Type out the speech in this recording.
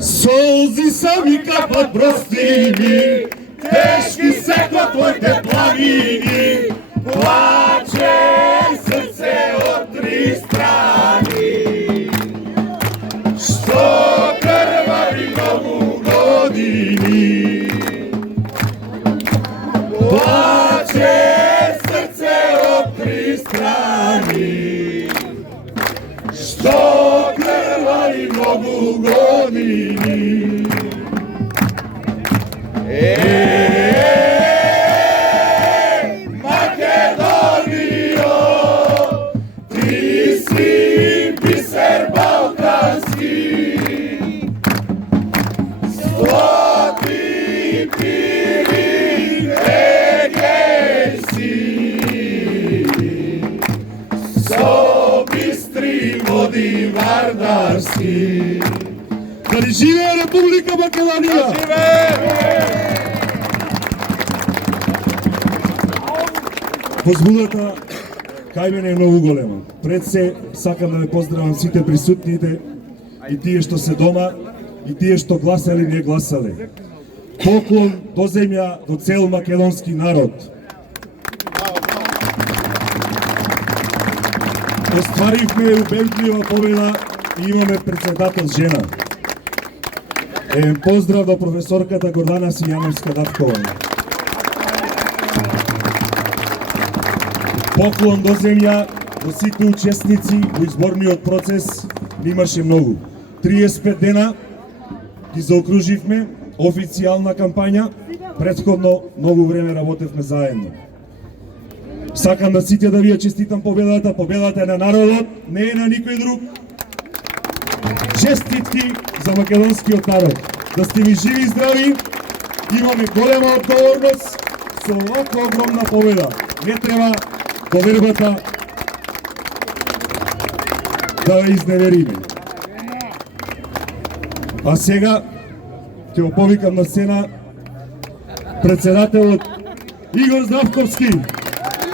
Солзи сами капат простини, тешки секо твоите планини, плаче срце од три страни, што крвави многу години. Плаче срце од три страни, што крвави многу години. Македонијо, ти си бисер балкански, злати пирин егејски, со бистри води вардарски. Да живее Република Македонија! Возбудата кај мене е многу голема. Пред се сакам да ве поздравам сите присутните, и тие што се дома, и тие што гласале не гласале. Поклон до земја, до цел македонски народ. Остваривме убедлива победа и имаме председател жена. Поздрав до професорката Гордана Сијановска-Давкова. Поклон до земја, до сите учесници во изборниот процес, имаше многу. 35 дена ги заокруживме, официјална кампања, претходно многу време работевме заедно. Сакам да сите да ви ја честитам победата, победата е на народот, не е на никој друг. Честитки за македонскиот народ. Да сте ми живи и здрави, имаме голема одговорност со оваква огромна победа. Не треба повербата да ја изневериме. А сега ќе го повикам на сцена председателот Игор Здравковски.